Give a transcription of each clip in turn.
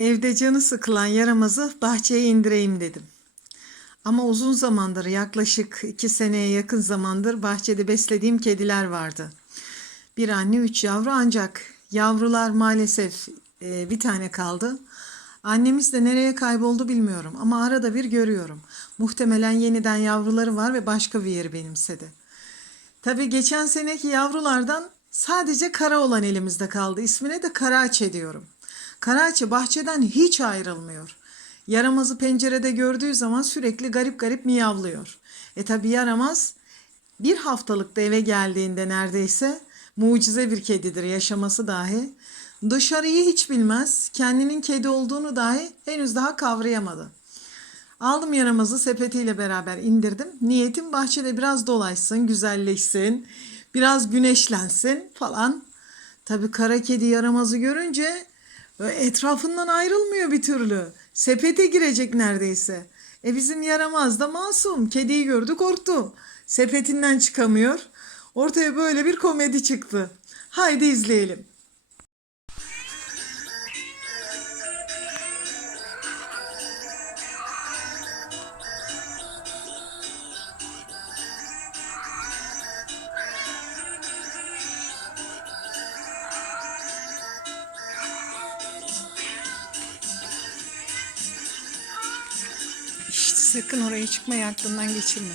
Evde canı sıkılan yaramazı bahçeye indireyim dedim. Ama uzun zamandır yaklaşık iki seneye yakın zamandır bahçede beslediğim kediler vardı. Bir anne üç yavru ancak yavrular maalesef e, bir tane kaldı. Annemiz de nereye kayboldu bilmiyorum ama arada bir görüyorum. Muhtemelen yeniden yavruları var ve başka bir yeri benimsedi. Tabii geçen seneki yavrulardan sadece kara olan elimizde kaldı. İsmine de Karaçe diyorum. Karaçe bahçeden hiç ayrılmıyor. Yaramazı pencerede gördüğü zaman sürekli garip garip miyavlıyor. E tabii yaramaz bir haftalıkta eve geldiğinde neredeyse mucize bir kedidir yaşaması dahi. Dışarıyı hiç bilmez, kendinin kedi olduğunu dahi henüz daha kavrayamadı. Aldım yaramazı sepetiyle beraber indirdim. Niyetim bahçede biraz dolaşsın, güzelleşsin, biraz güneşlensin falan. Tabii kara kedi yaramazı görünce etrafından ayrılmıyor bir türlü. Sepete girecek neredeyse. E bizim yaramaz da masum. Kediyi gördü korktu. Sepetinden çıkamıyor. Ortaya böyle bir komedi çıktı. Haydi izleyelim. Sakın oraya çıkmayı aklından geçirme.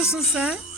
Yapıyorsun sen?